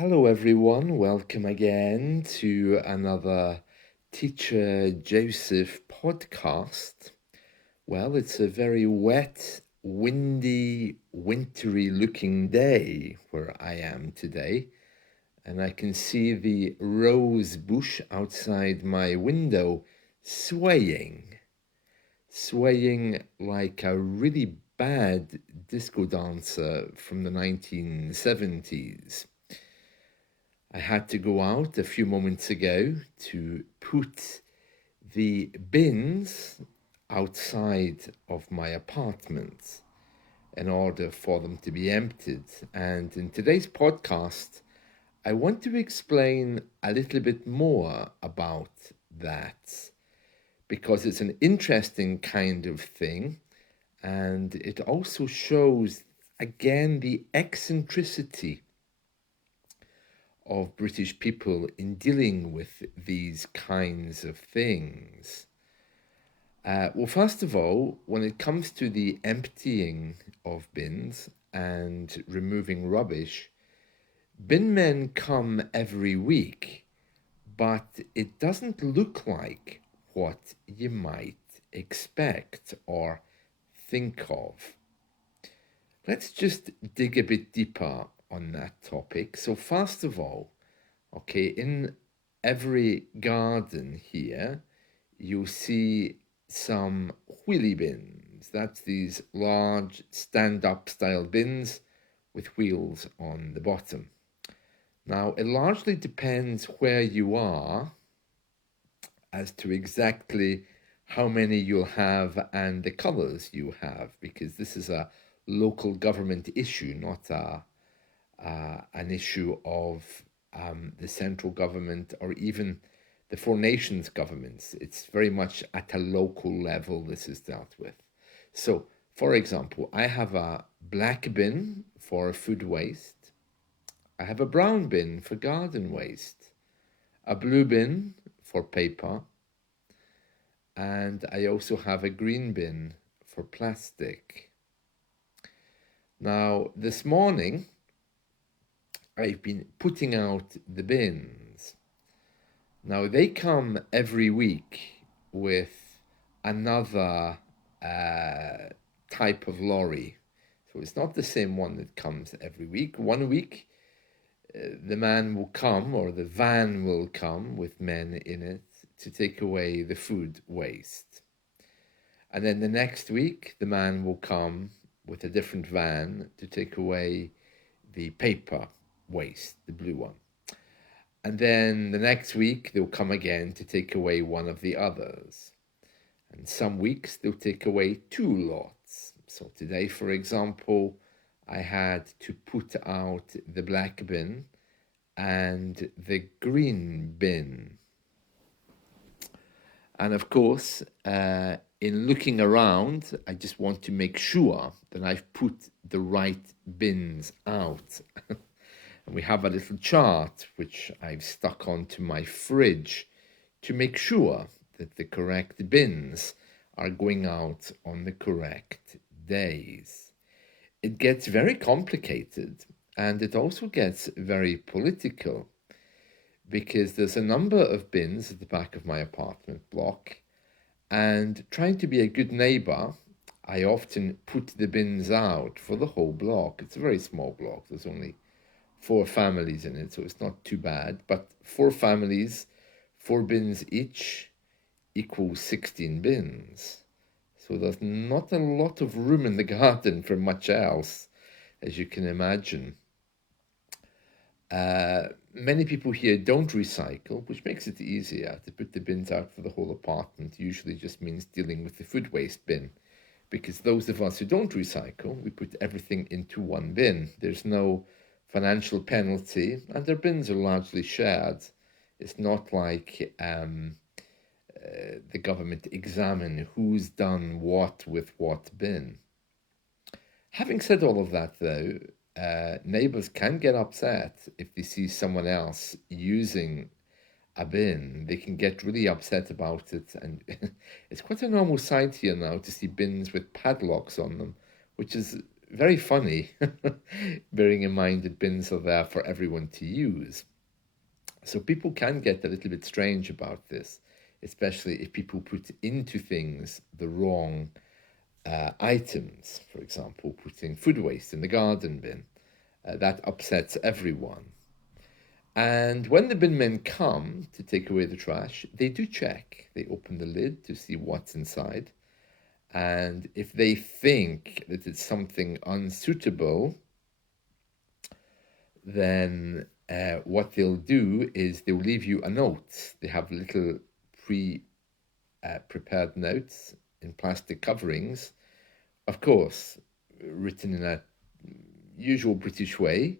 Hello, everyone. Welcome again to another Teacher Joseph podcast. Well, it's a very wet, windy, wintry looking day where I am today, and I can see the rose bush outside my window swaying like a really bad disco dancer from the 1970s. I had to go out a few moments ago to put the bins outside of my apartment in order for them to be emptied. And in today's podcast, I want to explain a little bit more about that because it's an interesting kind of thing. And it also shows, again, the eccentricity of British people in dealing with these kinds of things. Well, first of all, when it comes to the emptying of bins and removing rubbish, bin men come every week, but it doesn't look like what you might expect or think of. Let's just dig a bit deeper on that topic. So first of all, okay, in every garden here, you see some wheelie bins. That's these large stand-up style bins with wheels on the bottom. Now, it largely depends where you are as to exactly how many you'll have and the colors you have, because this is a local government issue, not an issue of the central government or even the Four Nations governments. It's very much at a local level this is dealt with. So, for example, I have a black bin for food waste. I have a brown bin for garden waste, a blue bin for paper, and I also have a green bin for plastic. Now, this morning, I've been putting out the bins. Now, they come every week with another type of lorry. So it's not the same one that comes every week. One week, the man will come, or the van will come with men in it to take away the food waste. And then the next week, the man will come with a different van to take away the paper waste, the blue one. And then the next week, they'll come again to take away one of the others. And some weeks, they'll take away two lots. So today, for example, I had to put out the black bin and the green bin. And of course, in looking around, I just want to make sure that I've put the right bins out. And we have a little chart which I've stuck onto my fridge to make sure that the correct bins are going out on the correct days. It gets very complicated, and it also gets very political, because there's a number of bins at the back of my apartment block, and trying to be a good neighbor, I often put the bins out for the whole block. It's a very small block. There's only 4 families in it, so it's not too bad. But 4 families, 4 bins each, equals 16 bins. So there's not a lot of room in the garden for much else, as you can imagine. Many people here don't recycle, which makes it easier to put the bins out for the whole apartment. Usually just means dealing with the food waste bin, because those of us who don't recycle, we put everything into one bin. There's no financial penalty, and their bins are largely shared. It's not like the government examine who's done what with what bin. Having said all of that, though, neighbors can get upset if they see someone else using a bin. They can get really upset about it, and it's quite a normal sight here now to see bins with padlocks on them, which is very funny, bearing in mind that bins are there for everyone to use. So people can get a little bit strange about this, especially if people put into things the wrong items. For example, putting food waste in the garden bin. That upsets everyone. And when the bin men come to take away the trash, they do check. They open the lid to see what's inside. And if they think that it's something unsuitable, then what they'll do is they'll leave you a note. They have little prepared notes in plastic coverings, of course, written in a usual British way.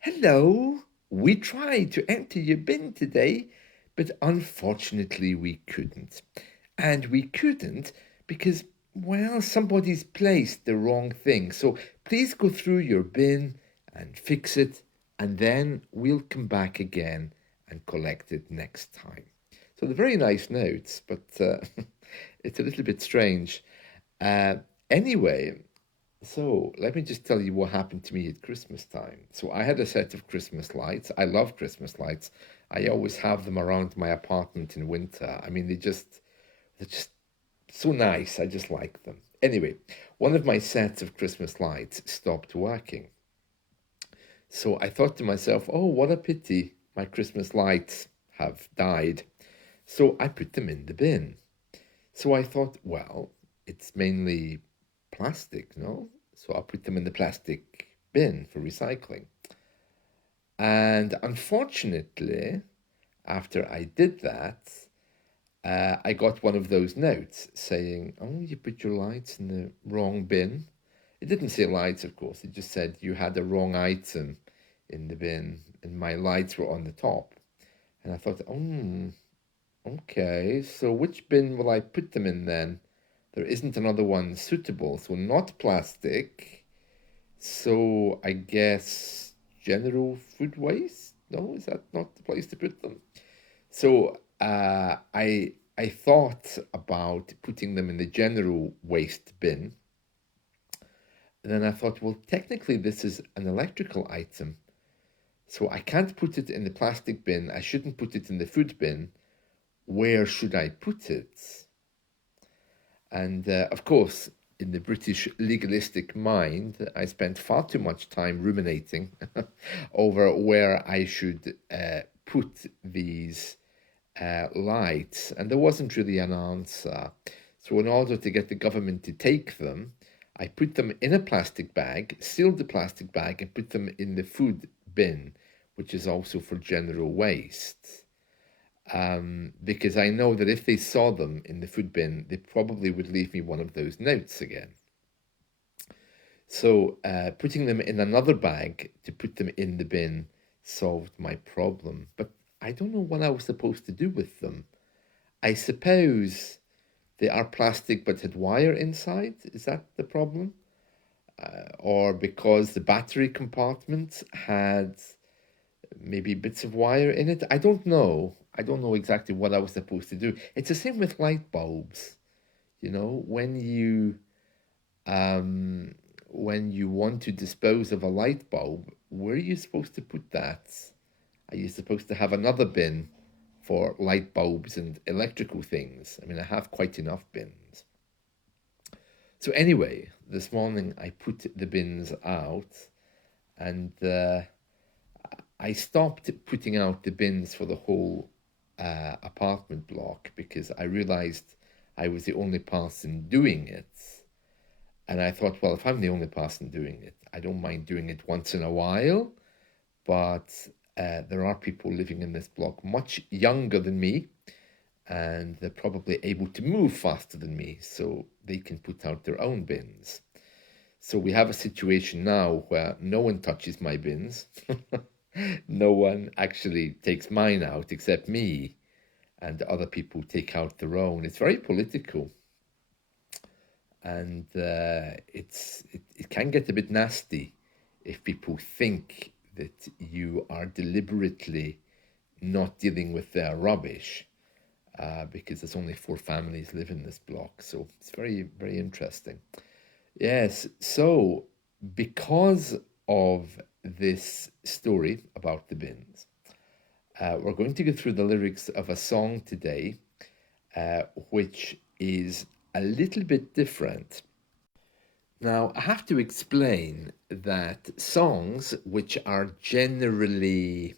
Hello, we tried to empty your bin today, but unfortunately we couldn't. And we couldn't because, well, somebody's placed the wrong thing. So please go through your bin and fix it, and then we'll come back again and collect it next time. So they're very nice notes, but it's a little bit strange. Uh, anyway, so let me just tell you what happened to me at Christmas time. So I had a set of Christmas lights. I love Christmas lights. I always have them around my apartment in winter. I mean, they're just so nice. I just like them. Anyway, one of my sets of Christmas lights stopped working. So I thought to myself, oh, what a pity. My Christmas lights have died. So I put them in the bin. So I thought, well, it's mainly plastic, no? So I'll put them in the plastic bin for recycling. And unfortunately, after I did that, I got one of those notes saying, oh, you put your lights in the wrong bin. It didn't say lights, of course. It just said you had a wrong item in the bin and my lights were on the top. And I thought, okay, so which bin will I put them in then? There isn't another one suitable, so not plastic. So I guess general food waste? No, is that not the place to put them? So I thought about putting them in the general waste bin. And then I thought, well, technically this is an electrical item. So I can't put it in the plastic bin. I shouldn't put it in the food bin. Where should I put it? And of course, in the British legalistic mind, I spent far too much time ruminating over where I should put these lights, and there wasn't really an answer. So, in order to get the government to take them, I put them in a plastic bag, sealed the plastic bag, and put them in the food bin, which is also for general waste. Because I know that if they saw them in the food bin, they probably would leave me one of those notes again. So putting them in another bag to put them in the bin solved my problem. But I don't know what I was supposed to do with them. I suppose they are plastic but had wire inside. Is that the problem? Or because the battery compartment had maybe bits of wire in it. I don't know. I don't know exactly what I was supposed to do. It's the same with light bulbs. You know, when you want to dispose of a light bulb, where are you supposed to put that? Are you supposed to have another bin for light bulbs and electrical things? I mean, I have quite enough bins. So anyway, this morning I put the bins out, and I stopped putting out the bins for the whole apartment block because I realized I was the only person doing it. And I thought, well, if I'm the only person doing it, I don't mind doing it once in a while. But there are people living in this block much younger than me, and they're probably able to move faster than me, so they can put out their own bins. So we have a situation now where no one touches my bins. No one actually takes mine out except me, and other people take out their own. It's very political, and it can get a bit nasty if people think that you are deliberately not dealing with their rubbish, because there's only 4 families live in this block. So it's very, very interesting. Yes, so because of this story about the bins, we're going to go through the lyrics of a song today, which is a little bit different. Now, I have to explain that songs which are generally,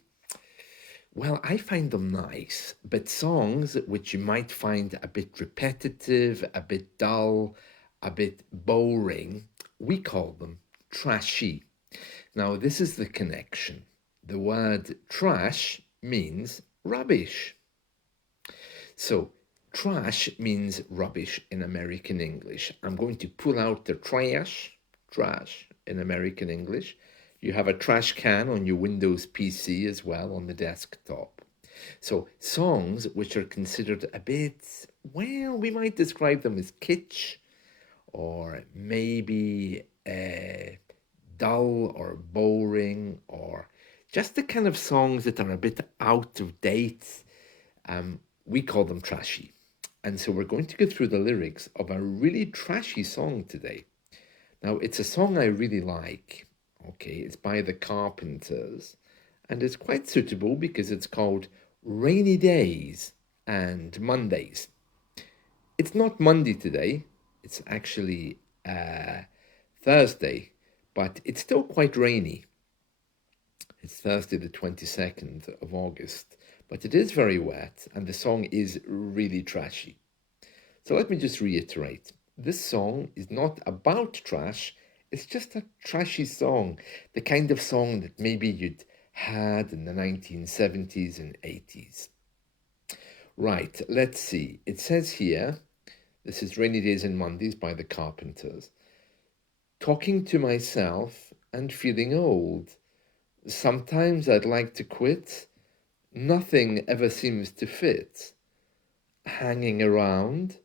well, I find them nice, but songs which you might find a bit repetitive, a bit dull, a bit boring, we call them trashy. Now, this is the connection. The word trash means rubbish. So, trash means rubbish in American English. I'm going to pull out the trash in American English. You have a trash can on your Windows PC as well on the desktop. So, songs which are considered a bit, well, we might describe them as kitsch or maybe dull or boring or just the kind of songs that are a bit out of date. We call them trashy. And so we're going to go through the lyrics of a really trashy song today. Now, it's a song I really like. Okay, it's by the Carpenters. And it's quite suitable because it's called Rainy Days and Mondays. It's not Monday today. It's actually Thursday, but it's still quite rainy. It's Thursday, the 22nd of August, but it is very wet and the song is really trashy. So let me just reiterate. This song is not about trash, it's just a trashy song, the kind of song that maybe you'd had in the 1970s and 80s. Right, let's see. It says here, this is Rainy Days and Mondays by the Carpenters. Talking to myself and feeling old. Sometimes I'd like to quit. Nothing ever seems to fit. Hanging around.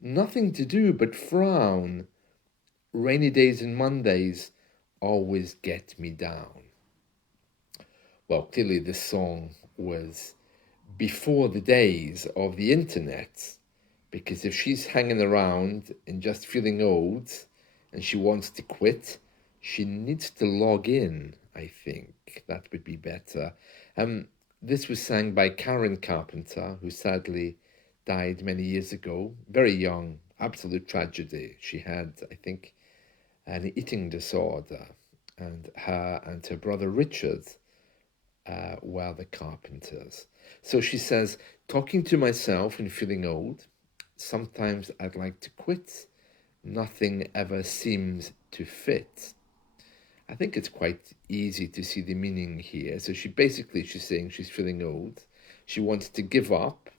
Nothing to do but frown. Rainy days and Mondays always get me down. Well, clearly this song was before the days of the internet, because if she's hanging around and just feeling old and she wants to quit, she needs to log in, I think. That would be better. This was sang by Karen Carpenter, who sadly died many years ago, very young, absolute tragedy. She had, I think, an eating disorder, and her brother Richard were the Carpenters. So she says, talking to myself and feeling old, sometimes I'd like to quit. Nothing ever seems to fit. I think it's quite easy to see the meaning here. So she's saying she's feeling old. She wants to give up.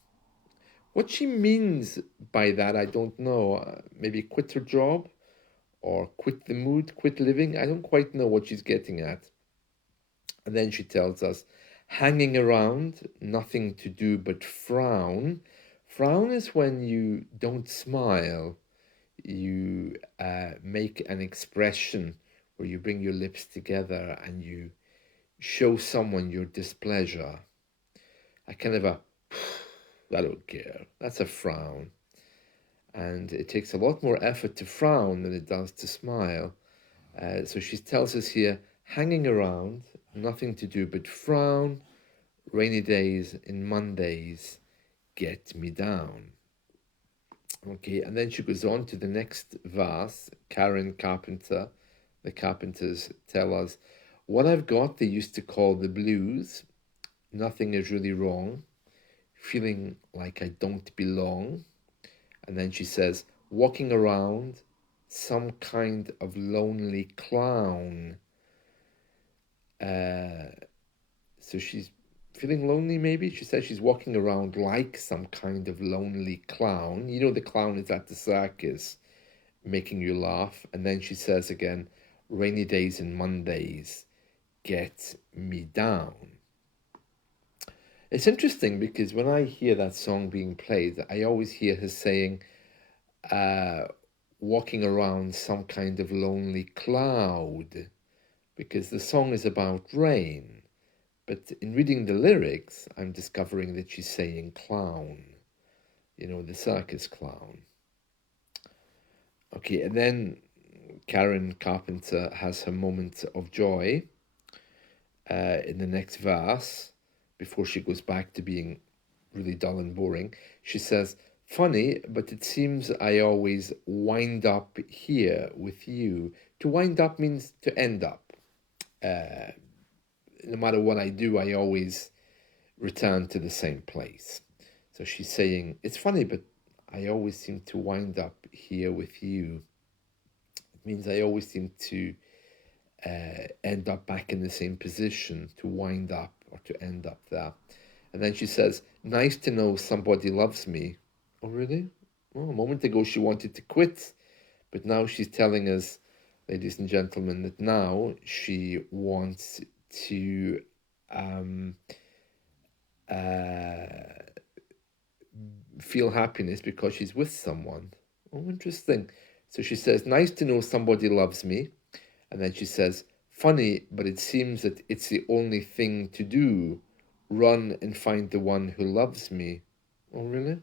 What she means by that, I don't know. Maybe quit her job or quit the mood, quit living. I don't quite know what she's getting at. And then she tells us, hanging around, nothing to do but frown. Frown is when you don't smile. You make an expression where you bring your lips together and you show someone your displeasure. A kind of a, I don't care. That's a frown. And it takes a lot more effort to frown than it does to smile. So she tells us here, hanging around, nothing to do but frown, rainy days and Mondays get me down. Okay, and then she goes on to the next verse. Karen Carpenter, the Carpenters tell us, what I've got they used to call the blues. Nothing is really wrong. Feeling like I don't belong. And then she says, walking around, some kind of lonely clown. So she's feeling lonely, maybe. She says she's walking around like some kind of lonely clown. You know, the clown is at the circus making you laugh. And then she says again, rainy days and Mondays get me down. It's interesting because when I hear that song being played, I always hear her saying, walking around some kind of lonely cloud, because the song is about rain. But in reading the lyrics, I'm discovering that she's saying clown, you know, the circus clown. Okay, and then Karen Carpenter has her moment of joy in the next verse before she goes back to being really dull and boring. She says, "Funny, but it seems I always wind up here with you." To wind up means to end up. No matter what I do, I always return to the same place. So she's saying, it's funny, but I always seem to wind up here with you. It means I always seem to end up back in the same position, to wind up or to end up there. And then she says, "Nice to know somebody loves me." Oh, really? Well, a moment ago she wanted to quit, but now she's telling us, ladies and gentlemen, that now she wants to feel happiness because she's with someone. Oh, interesting. So she says, "Nice to know somebody loves me." And then she says, "Funny, but it seems that it's the only thing to do. Run and find the one who loves me." Oh, really?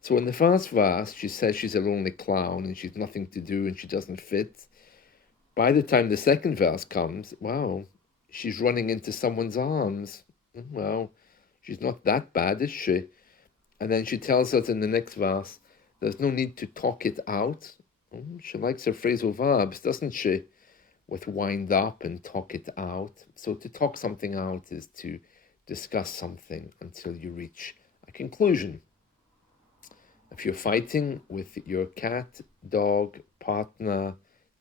So in the first verse, she says she's a lonely clown and she's nothing to do and she doesn't fit. By the time the second verse comes, wow, she's running into someone's arms. Well, she's not that bad, is she? And then she tells us in the next verse, there's no need to talk it out. She likes her phrasal verbs, doesn't she? With wind up and talk it out. So to talk something out is to discuss something until you reach a conclusion. If you're fighting with your cat, dog, partner,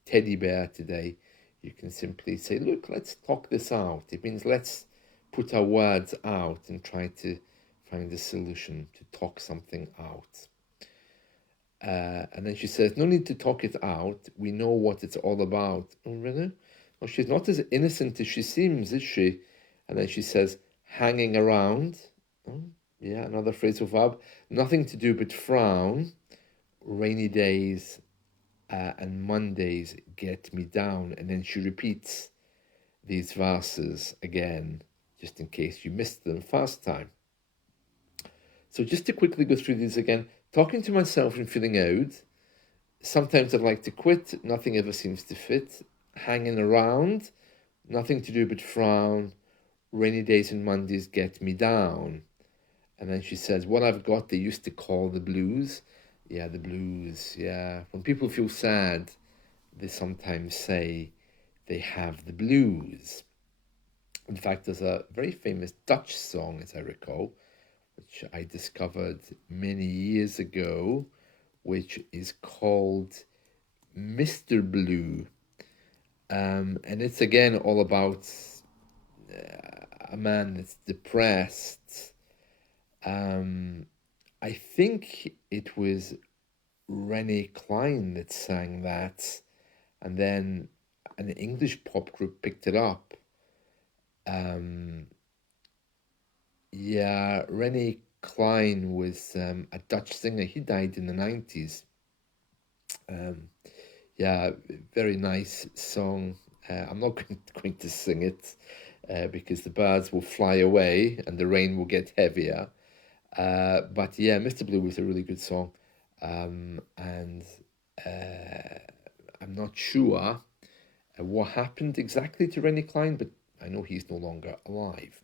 teddy bear today, you can simply say, look, let's talk this out. It means let's put our words out and try to find a solution, to talk something out. And then she says, no need to talk it out. We know what it's all about. Oh, really? Well, she's not as innocent as she seems, is she? And then she says, hanging around. Oh, yeah, another phrasal verb. Nothing to do but frown. Rainy days and Mondays get me down. And then she repeats these verses again, just in case you missed them first time. So just to quickly go through these again, talking to myself and feeling out. Sometimes I'd like to quit, nothing ever seems to fit. Hanging around, nothing to do but frown. Rainy days and Mondays get me down. And then she says, what I've got, they used to call the blues. Yeah, the blues, yeah. When people feel sad, they sometimes say they have the blues. In fact, there's a very famous Dutch song, as I recall, which I discovered many years ago, which is called Mr. Blue. And it's again all about a man that's depressed. I think it was Rennie Klein that sang that, and then an English pop group picked it up. Yeah, Rennie Klein was a Dutch singer. He died in the 90s. Yeah, very nice song. I'm not going to sing it because the birds will fly away and the rain will get heavier. But yeah, Mr. Blue was a really good song. And I'm not sure what happened exactly to Rennie Klein, but I know he's no longer alive.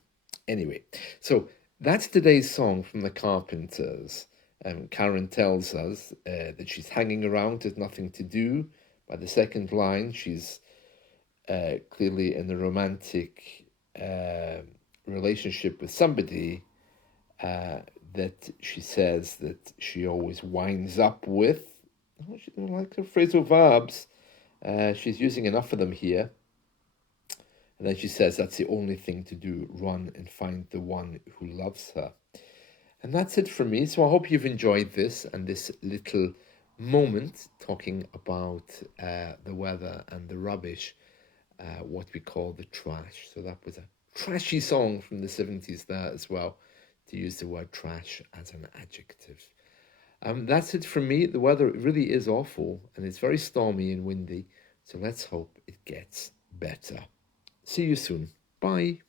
Anyway, so that's today's song from the Carpenters. Karen tells us that she's hanging around, there's nothing to do. By the second line, she's clearly in a romantic relationship with somebody that she says that she always winds up with. Oh, she doesn't like her phrasal verbs. She's using enough of them here. And then she says that's the only thing to do, run and find the one who loves her. And that's it from me. So I hope you've enjoyed this and this little moment talking about the weather and the rubbish, what we call the trash. So that was a trashy song from the 70s there as well, to use the word trash as an adjective. That's it from me. The weather really is awful and it's very stormy and windy. So let's hope it gets better. See you soon. Bye.